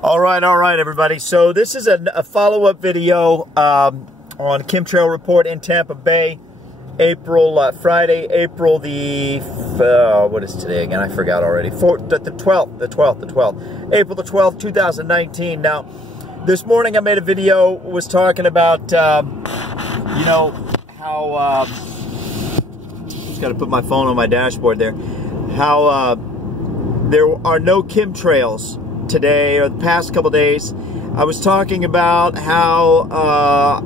All right, everybody. So this is a follow-up video on ChemTrail report in Tampa Bay, Friday, April the, what is today again? I forgot already. April the 12th, 2019. Now, this morning I made a video, was talking about, you know, how, just got to put my phone on my dashboard there, how there are no chemtrails today or the past couple days. I was talking about how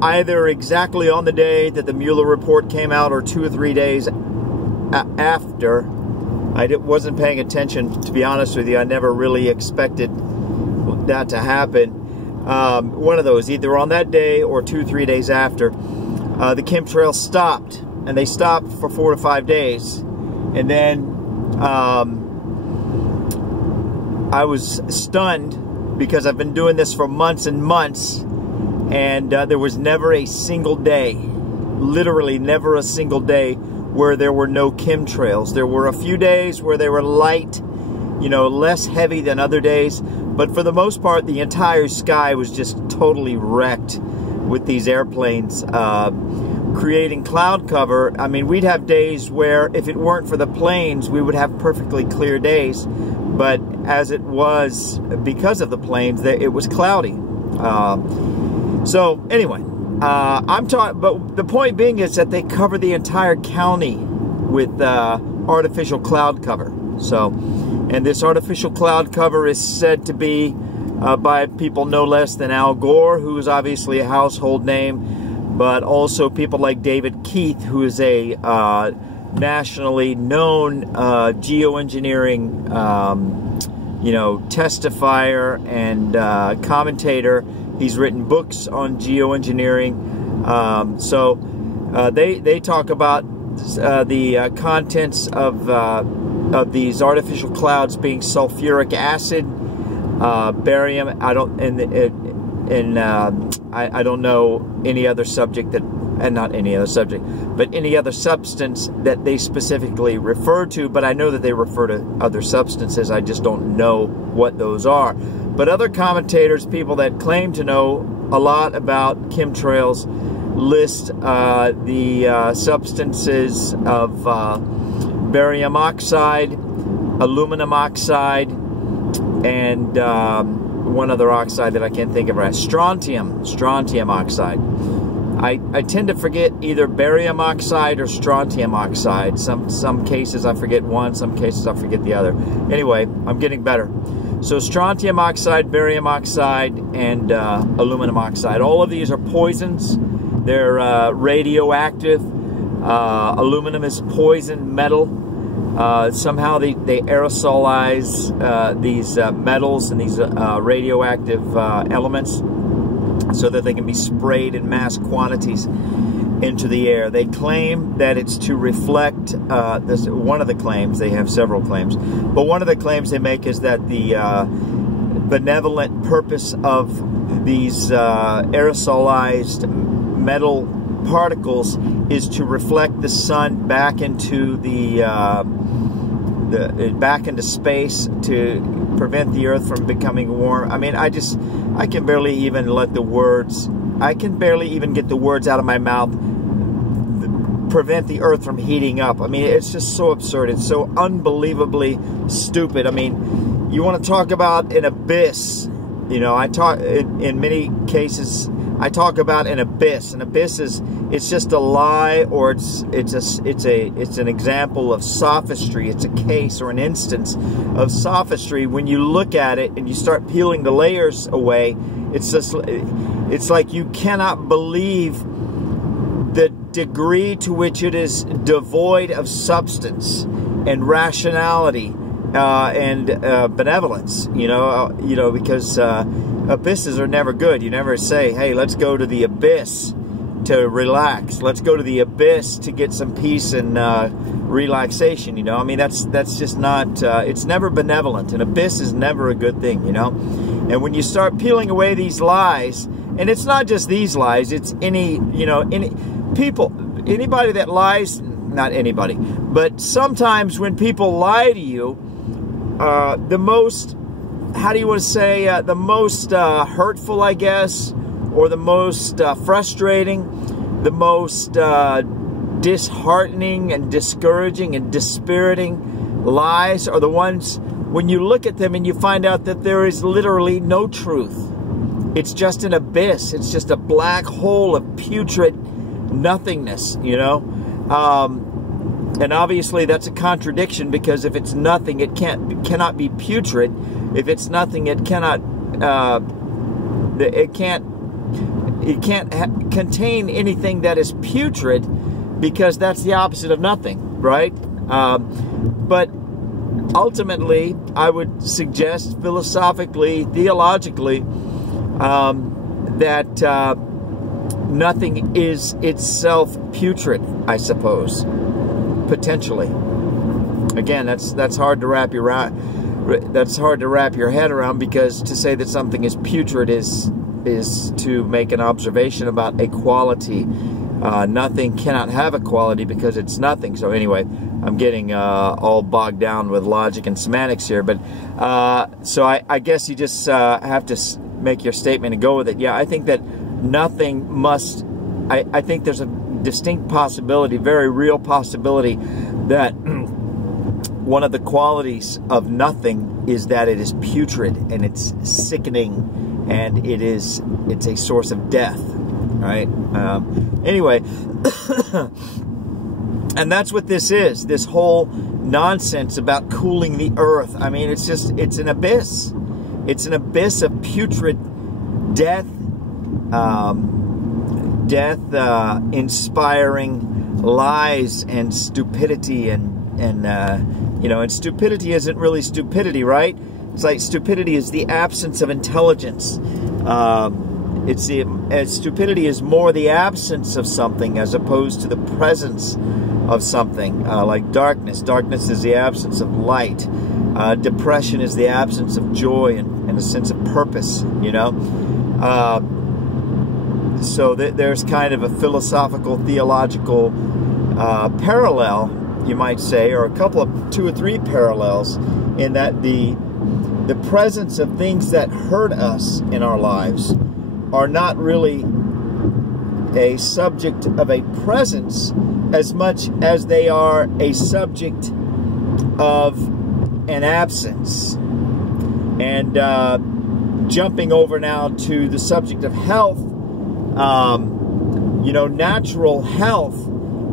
either exactly on the day that the Mueller report came out or 2 or 3 days after. I wasn't paying attention, to be honest with you. I never really expected that to happen. One of those, either on that day or 2 or 3 days after. The chemtrails stopped, and they stopped for 4 to 5 days. And then I was stunned because I've been doing this for months and months, and there was never a single day, literally never a single day, where there were no chemtrails. There were a few days where they were light, you know, less heavy than other days, but for the most part, the entire sky was just totally wrecked with these airplanes creating cloud cover. I mean, we'd have days where if it weren't for the planes, we would have perfectly clear days. But as it was, because of the planes, it was cloudy. So anyway, but the point being is that they cover the entire county with artificial cloud cover. So, and this artificial cloud cover is said to be by people no less than Al Gore, who is obviously a household name, but also people like David Keith, who is a nationally known geoengineering, you know, testifier and commentator. He's written books on geoengineering. So they talk about the contents of these artificial clouds being sulfuric acid, barium. I don't know any other subject that, and not any other subject, but any other substance that they specifically refer to, but I know that they refer to other substances. I just don't know what those are. But other commentators, people that claim to know a lot about chemtrails, list the substances of barium oxide, aluminum oxide, and one other oxide that I can't think of right. Strontium oxide. I tend to forget either barium oxide or strontium oxide. Some cases I forget one, some cases I forget the other. Anyway, I'm getting better. So strontium oxide, barium oxide, and aluminum oxide. All of these are poisons. They're radioactive. Aluminum is poison metal. Somehow they aerosolize these metals and these radioactive elements so that they can be sprayed in mass quantities into the air. They claim that it's to reflect, one of the claims, they have several claims, but one of the claims they make is that the benevolent purpose of these aerosolized metal particles is to reflect the sun back into back into space to prevent the earth from becoming warm. I mean, I can barely even get the words out of my mouth. Prevent the earth from heating up. I mean, it's just so absurd. It's so unbelievably stupid. I mean, you want to talk about an abyss. You know, I talk in many cases. I talk about an abyss. An abyss it's just a lie, or it's an example of sophistry. It's a case or an instance of sophistry. When you look at it and you start peeling the layers away, it's like you cannot believe the degree to which it is devoid of substance and rationality and benevolence. You know, because abysses are never good. You never say, hey, let's go to the abyss to relax. Let's go to the abyss to get some peace and relaxation. You know, I mean, that's just not. It's never benevolent. An abyss is never a good thing. You know, and when you start peeling away these lies, and it's not just these lies. It's anybody that lies. Not anybody, but sometimes when people lie to you, the most how do you want to say, the most hurtful, I guess, or the most frustrating, the most disheartening and discouraging and dispiriting lies are the ones when you look at them and you find out that there is literally no truth. It's just an abyss. It's just a black hole of putrid nothingness, you know. And obviously that's a contradiction, because if it's nothing, it cannot be putrid. If it's nothing, it cannot contain anything that is putrid, because that's the opposite of nothing, right? But ultimately, I would suggest philosophically, theologically, that nothing is itself putrid, I suppose, potentially. Again, that's hard to wrap your head around, because to say that something is putrid is to make an observation about a quality. Nothing cannot have a quality because it's nothing. So anyway, I'm getting all bogged down with logic and semantics here. But so I guess you just have to make your statement and go with it. Yeah, I think that nothing must... I think there's a distinct possibility, very real possibility, that one of the qualities of nothing is that it is putrid and it's sickening, and it's a source of death, right? Anyway, and that's what this is, this whole nonsense about cooling the earth. I mean, it's an abyss. It's an abyss of putrid death, inspiring lies and stupidity, and you know, and stupidity isn't really stupidity, right? It's like stupidity is the absence of intelligence. Stupidity is more the absence of something as opposed to the presence of something, like darkness. Darkness is the absence of light. Depression is the absence of joy and a sense of purpose, you know. So there's kind of a philosophical, theological parallel, you might say, or a couple of 2 or 3 parallels, in that the presence of things that hurt us in our lives are not really a subject of a presence as much as they are a subject of an absence. And jumping over now to the subject of health, you know, natural health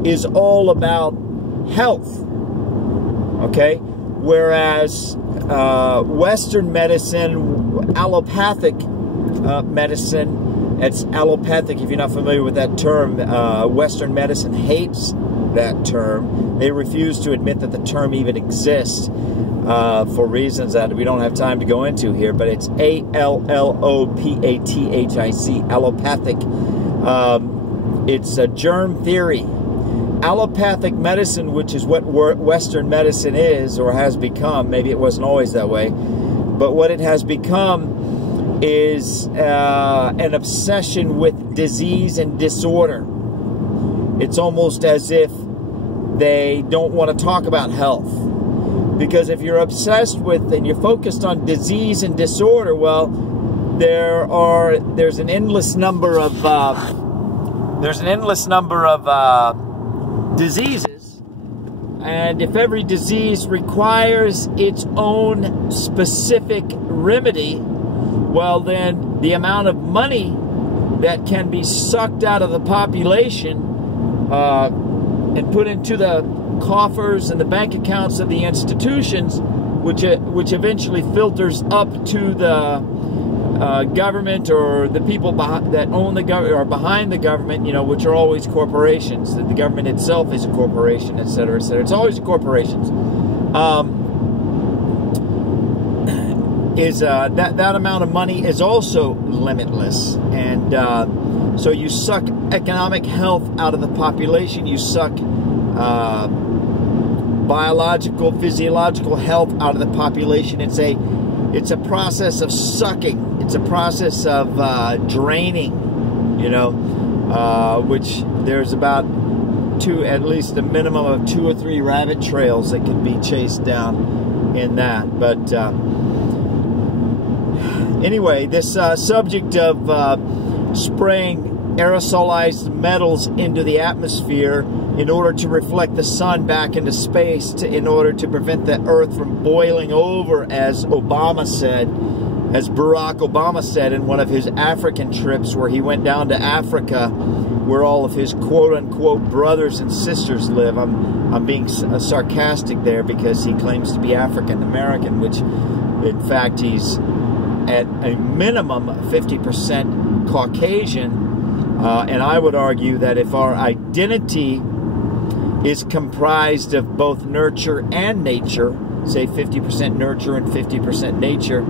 is all about health, okay? Whereas Western medicine, allopathic medicine, it's allopathic if you're not familiar with that term. Western medicine hates that term. They refuse to admit that the term even exists for reasons that we don't have time to go into here, but it's allopathic, allopathic. It's a germ theory. Allopathic medicine, which is what Western medicine is, or has become, maybe it wasn't always that way, but what it has become is an obsession with disease and disorder. It's almost as if they don't want to talk about health. Because if you're obsessed with and you're focused on disease and disorder, well, there's an endless number of diseases, and if every disease requires its own specific remedy, well, then the amount of money that can be sucked out of the population and put into the coffers and the bank accounts of the institutions, which eventually filters up to the government or the people that own the government or behind the government, you know, which are always corporations. The government itself is a corporation, etc., etc. It's always corporations. That amount of money is also limitless, and so you suck economic health out of the population. You suck biological, physiological health out of the population. It's a process of sucking. It's a process of draining, you know, which there's about at least a minimum of 2 or 3 rabbit trails that can be chased down in that. But Anyway, this subject of spraying aerosolized metals into the atmosphere in order to reflect the sun back into space in order to prevent the Earth from boiling over, as Obama said, as Barack Obama said in one of his African trips, where he went down to Africa where all of his quote-unquote brothers and sisters live. I'm being sarcastic there because he claims to be African American, which in fact he's at a minimum 50% Caucasian. And I would argue that if our identity is comprised of both nurture and nature, say 50% nurture and 50% nature,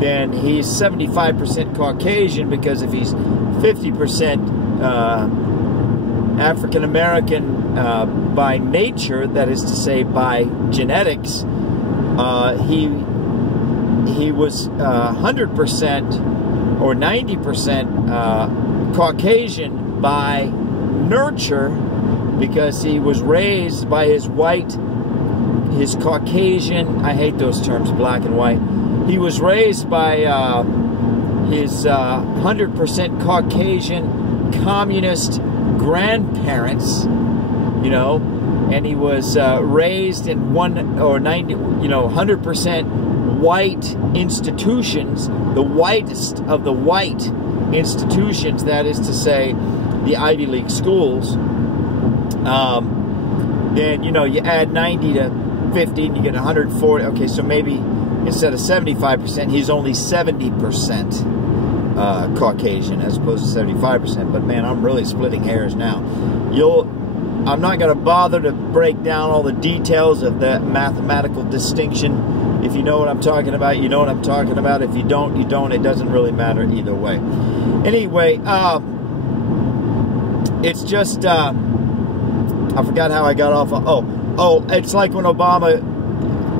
then he's 75% Caucasian, because if he's 50% African American by nature, that is to say by genetics, he was 100% or 90% Caucasian by nurture, because he was raised by his Caucasian, I hate those terms, black and white. He was raised by his 100% Caucasian communist grandparents, you know, and he was raised in 100% white institutions, the whitest of the white institutions, that is to say, the Ivy League schools. Then, you know, you add 90 to 50 and you get 140. Okay, so maybe instead of 75%, he's only 70% Caucasian as opposed to 75%. But man, I'm really splitting hairs now. I'm not going to bother to break down all the details of that mathematical distinction. If you know what I'm talking about, you know what I'm talking about. If you don't, you don't. It doesn't really matter either way. Anyway, it's just, I forgot how I got off of, it's like when Obama,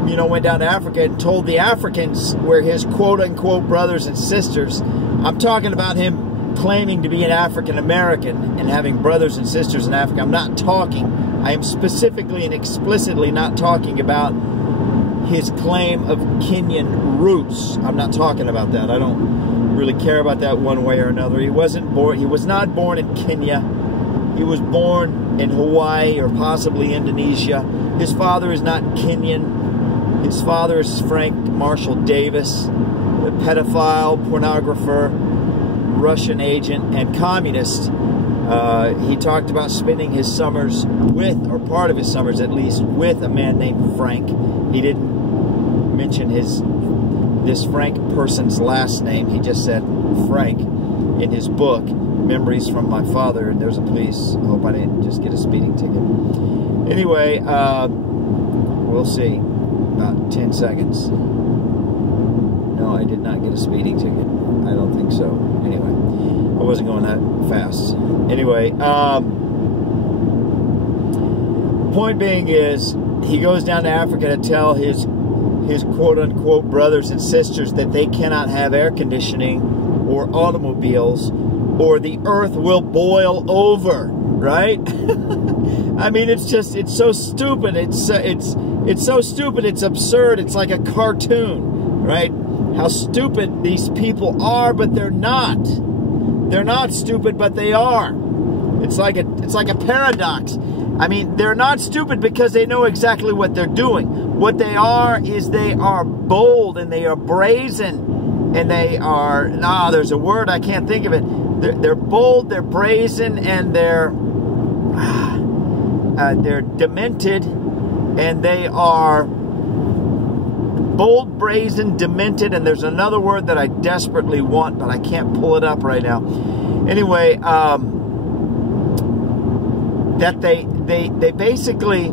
you know, went down to Africa and told the Africans, where his quote-unquote brothers and sisters, I'm talking about him claiming to be an African American and having brothers and sisters in Africa. I am specifically and explicitly not talking about his claim of Kenyan roots. I'm not talking about that. I don't really care about that one way or another. He was not born in Kenya. He was born in Hawaii or possibly Indonesia. His father is not Kenyan. His father is Frank Marshall Davis, a pedophile, pornographer, Russian agent, and communist. He talked about spending his summers with, or part of his summers at least, with a man named Frank. He didn't mention this Frank person's last name. He just said Frank in his book, Memories from My Father. And there's a police. I hope I didn't just get a speeding ticket. Anyway, we'll see. About 10 seconds. No, I did not get a speeding ticket. I don't think so. Anyway, I wasn't going that fast. Anyway, point being is, he goes down to Africa to tell his quote-unquote brothers and sisters that they cannot have air conditioning or automobiles, or the earth will boil over, right? I mean, it's so stupid. It's so stupid, it's absurd. It's like a cartoon, right? How stupid these people are, but they're not. They're not stupid, but they are. It's like a paradox. I mean, they're not stupid because they know exactly what they're doing. What they are is they are bold and they are brazen and they are, there's a word, I can't think of it. They're bold, they're brazen, and they're demented, and they are bold, brazen, demented, and there's another word that I desperately want, but I can't pull it up right now. Anyway, that they basically,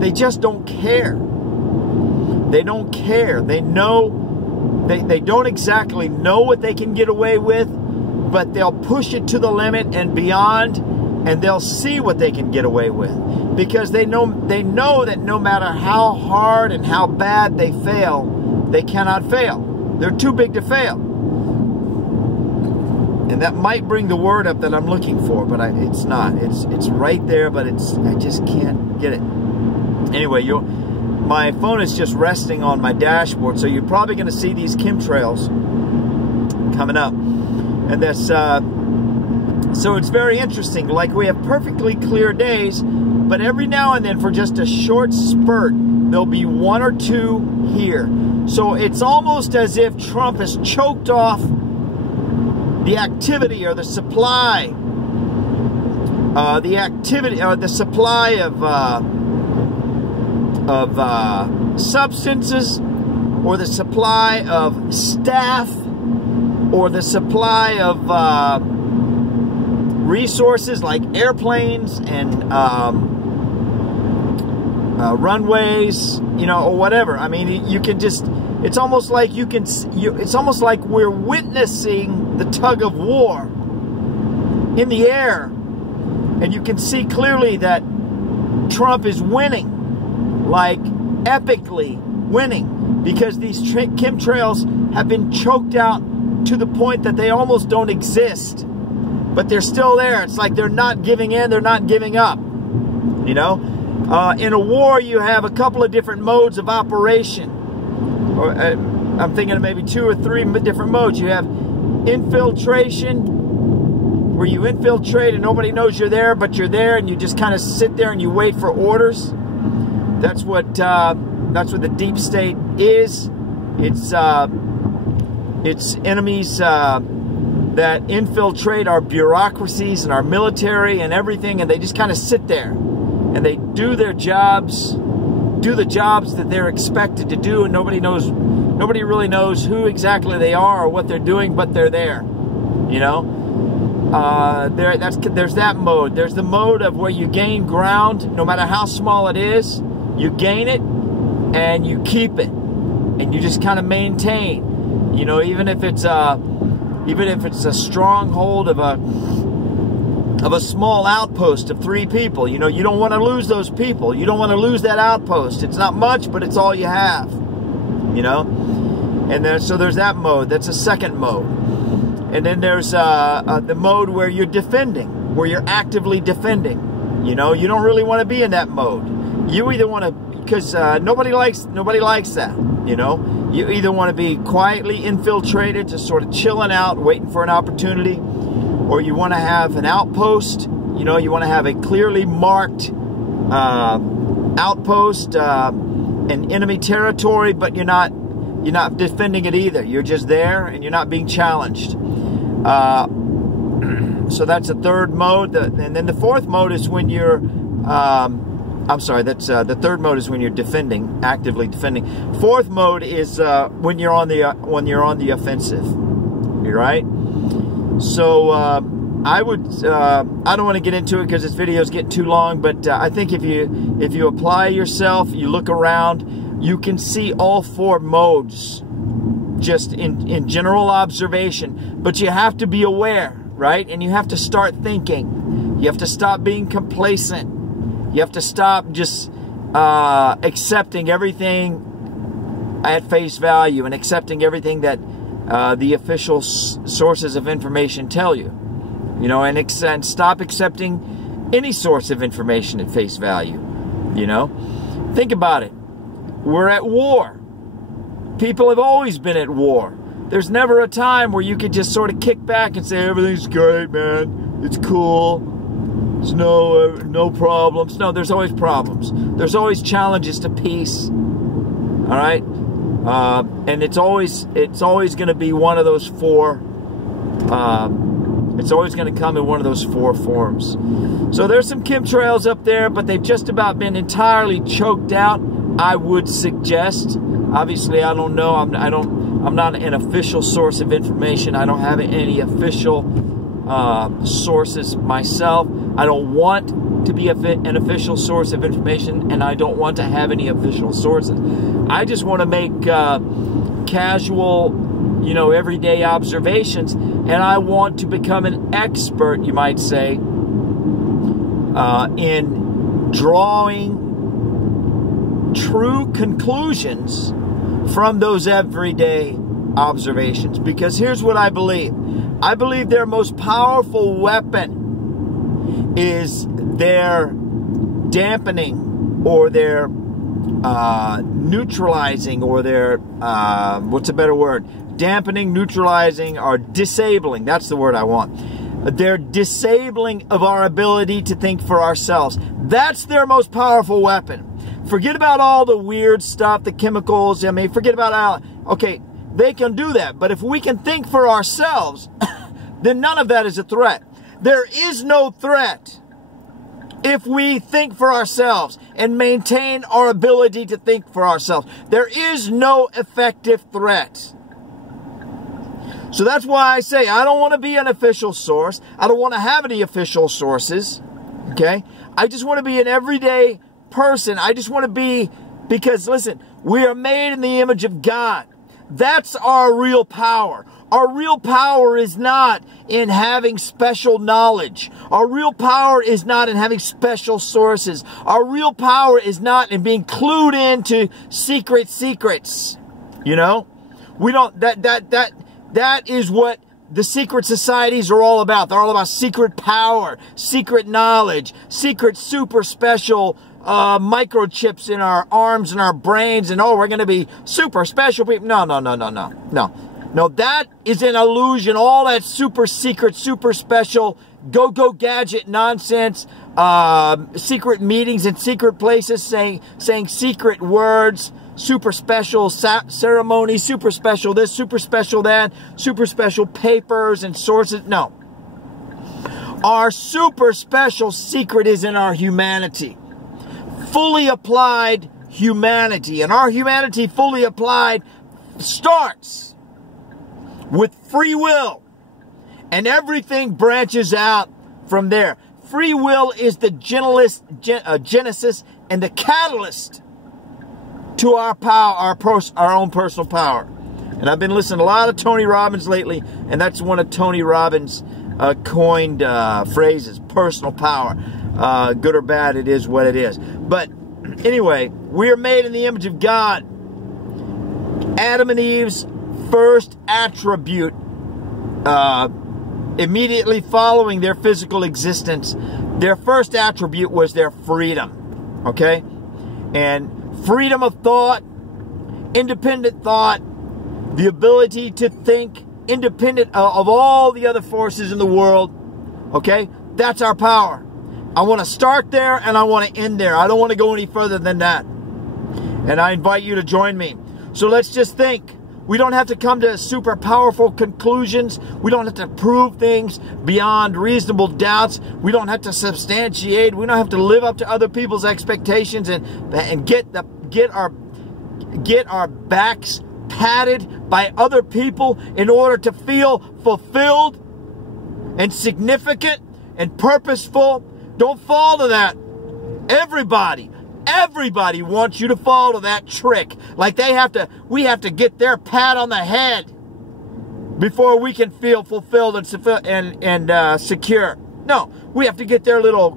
they just don't care. They don't care. They know, they don't exactly know what they can get away with, but they'll push it to the limit and beyond, and they'll see what they can get away with, because they know that no matter how hard and how bad they fail, they cannot fail. They're too big to fail. And that might bring the word up that I'm looking for, but it's not. It's right there, but I just can't get it. Anyway, my phone is just resting on my dashboard, so you're probably going to see these chemtrails coming up. And that's so it's very interesting. Like, we have perfectly clear days, but every now and then, for just a short spurt, there'll be one or two here. So it's almost as if Trump has choked off the activity or the supply, the supply of substances, or the supply of staff, or the supply of resources like airplanes and runways, you know, or whatever. I mean, you can just, it's almost like it's almost like we're witnessing the tug of war in the air, and you can see clearly that Trump is winning, like epically winning, because these chemtrails have been choked out to the point that they almost don't exist, but they're still there. It's like they're not giving in, they're not giving up, you know. In a war, you have a couple of different modes of operation. Or, I'm thinking of maybe 2 or 3 different modes. You have infiltration, where you infiltrate and nobody knows you're there, but you're there, and you just kind of sit there and you wait for orders. That's what the deep state is. It's enemies that infiltrate our bureaucracies and our military and everything, and they just kind of sit there and they do their jobs, do the jobs that they're expected to do, and nobody really knows who exactly they are or what they're doing, but they're there, you know. There's that mode. There's the mode of where you gain ground, no matter how small it is. You gain it and you keep it, and you just kind of maintain, you know, even if it's a stronghold of a small outpost of 3 people. You know, you don't want to lose those people. You don't want to lose that outpost. It's not much, but it's all you have, you know. And so there's that mode. That's a second mode. And then there's the mode where you're defending, where you're actively defending. You know, you don't really want to be in that mode. You either want to, because nobody likes that, you know. You either want to be quietly infiltrated, just sort of chilling out, waiting for an opportunity, or you want to have an outpost. You know, you want to have a clearly marked outpost in enemy territory, but you're not defending it either. You're just there, and you're not being challenged. So that's a third mode. And then the fourth mode is when you're I'm sorry, that's the third mode is when you're defending, actively defending. Fourth mode is when you're on the offensive. You're right. So I don't want to get into it because this video is getting too long. But I think if you apply yourself, you look around, you can see all 4 modes just in general observation. But you have to be aware, right? And you have to start thinking. You have to stop being complacent. You have to stop just accepting everything at face value and accepting everything that the official sources of information tell you. You know, and stop accepting any source of information at face value. You know, think about it. We're at war. People have always been at war. There's never a time where you could just sort of kick back and say, everything's great, man. It's cool. There's no problems. No, there's always problems. There's always challenges to peace. All right? And it's always going to be one of those 4. It's always going to come in one of those 4 forms. So there's some chemtrails up there, but they've just about been entirely choked out, I would suggest. Obviously, I don't know. I'm not an official source of information. I don't have any official sources myself. I don't want to be an official source of information, and I don't want to have any official sources. I just want to make casual, you know, everyday observations, and I want to become an expert, you might say, in drawing true conclusions from those everyday observations. Because here's what I believe. I believe their most powerful weapon is their dampening or their neutralizing, or they're, what's a better word? Dampening, neutralizing, or disabling. That's the word I want. They're disabling of our ability to think for ourselves. That's their most powerful weapon. Forget about all the weird stuff, the chemicals. I mean, forget about how, okay, they can do that. But if we can think for ourselves, then none of that is a threat. There is no threat if we think for ourselves and maintain our ability to think for ourselves. There is no effective threat. So that's why I say I don't want to be an official source. I don't want to have any official sources. Okay? I just want to be an everyday person. I just want to be, because listen, we are made in the image of God. That's our real power. Our real power is not in having special knowledge. Our real power is not in having special sources. Our real power is not in being clued into secrets. You know? We don't, that is what the secret societies are all about. They're all about secret power, secret knowledge, secret super special microchips in our arms and our brains, and oh, we're going to be super special people. No, that is an illusion. All that super secret, super special, go gadget nonsense, secret meetings in secret places, saying secret words, super special ceremonies, super special this, super special that, super special papers and sources. No. Our super special secret is in our humanity. Fully applied humanity. And our humanity fully applied starts with free will. And everything branches out from there. Free will is the genesis and the catalyst to our power, our own personal power. And I've been listening to a lot of Tony Robbins lately, and that's one of Tony Robbins' coined phrases, personal power. Good or bad, it is what it is. But anyway, we are made in the image of God. Adam and Eve's first attribute, immediately following their physical existence, their first attribute was their freedom. Okay? And freedom of thought, independent thought, the ability to think independent of all the other forces in the world. Okay? That's our power. I want to start there and I want to end there. I don't want to go any further than that. And I invite you to join me. So let's just think. We don't have to come to super powerful conclusions. We don't have to prove things beyond reasonable doubts. We don't have to substantiate. We don't have to live up to other people's expectations and get our backs patted by other people in order to feel fulfilled and significant and purposeful. Don't fall to that. Everybody wants you to fall to that trick. Like we have to get their pat on the head before we can feel fulfilled and secure. No, we have to get their little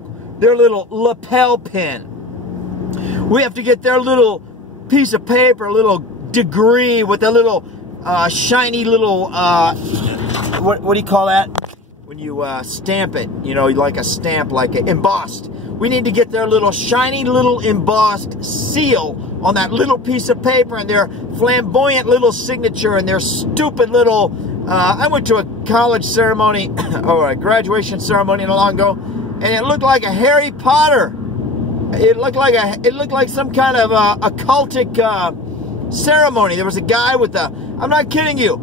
lapel pin. We have to get their little piece of paper, a little degree with a little shiny little what do you call that? When you stamp it, you know, like a stamp, like embossed. We need to get their little shiny little embossed seal on that little piece of paper and their flamboyant little signature and their stupid little, I went to a college ceremony or a graduation ceremony not long ago, and it looked like a Harry Potter. It looked like some kind of occultic ceremony. There was a guy with I'm not kidding you.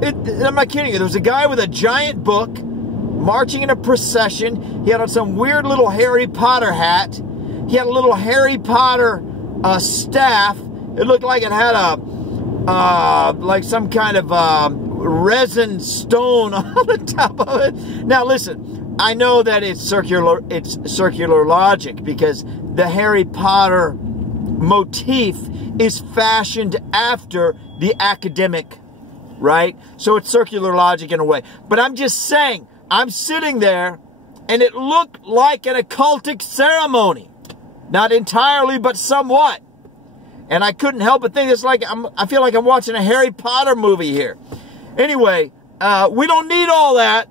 There was a guy with a giant book, marching in a procession. He had on some weird little Harry Potter hat. He had a little Harry Potter staff. It looked like it had like some kind of resin stone on the top of it. Now listen, I know that it's circular logic, because the Harry Potter motif is fashioned after the academic, right? So it's circular logic in a way. But I'm just saying, I'm sitting there, and it looked like an occultic ceremony. Not entirely, but somewhat. And I couldn't help but think, I feel like I'm watching a Harry Potter movie here. Anyway, we don't need all that.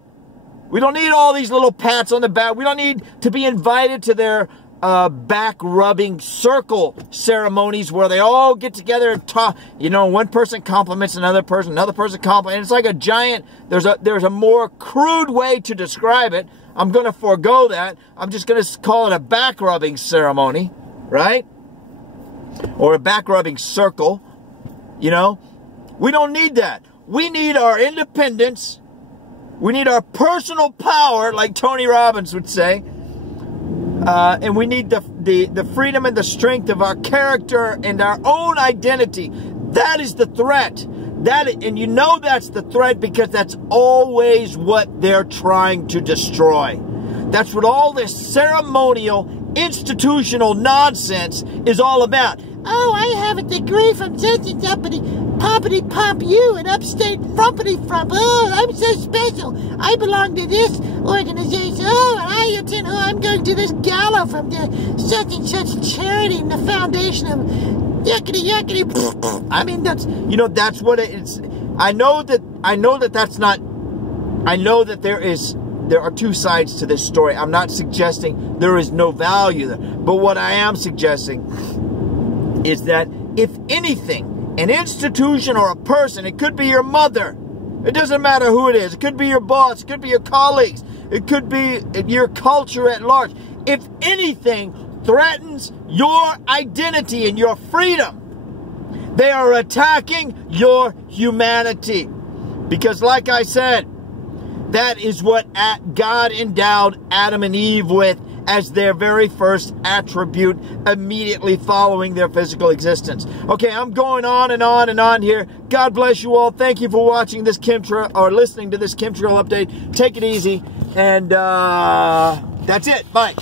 We don't need all these little pats on the back. We don't need to be invited to their back-rubbing circle ceremonies where they all get together and talk. You know, one person compliments another person compliments. It's like a giant, there's a more crude way to describe it. I'm going to forego that. I'm just going to call it a back-rubbing ceremony, right? Or a back-rubbing circle, you know. We don't need that. We need our independence. We need our personal power, like Tony Robbins would say. And we need the freedom and the strength of our character and our own identity. That is the threat. And you know that's the threat because that's always what they're trying to destroy. That's what all this ceremonial, institutional nonsense is all about. Oh, I have a degree from such and uppity, poppity pump you and upstate frumpity frump. Oh, I'm so special. I belong to this organization. Oh, and I attend. Oh, I'm going to this gala from the such and such charity in the foundation of yuckity yuckity. I mean, that's, you know, that's what it's. I know that that's not. I know that there are two sides to this story. I'm not suggesting there is no value there, but what I am suggesting is that if anything, an institution or a person, it could be your mother, it doesn't matter who it is, it could be your boss, it could be your colleagues, it could be your culture at large, if anything threatens your identity and your freedom, they are attacking your humanity. Because like I said, that is what God endowed Adam and Eve with as their very first attribute immediately following their physical existence. Okay, I'm going on and on and on here. God bless you all. Thank you for watching this ChemTrail or listening to this ChemTrail update. Take it easy. And that's it. Bye.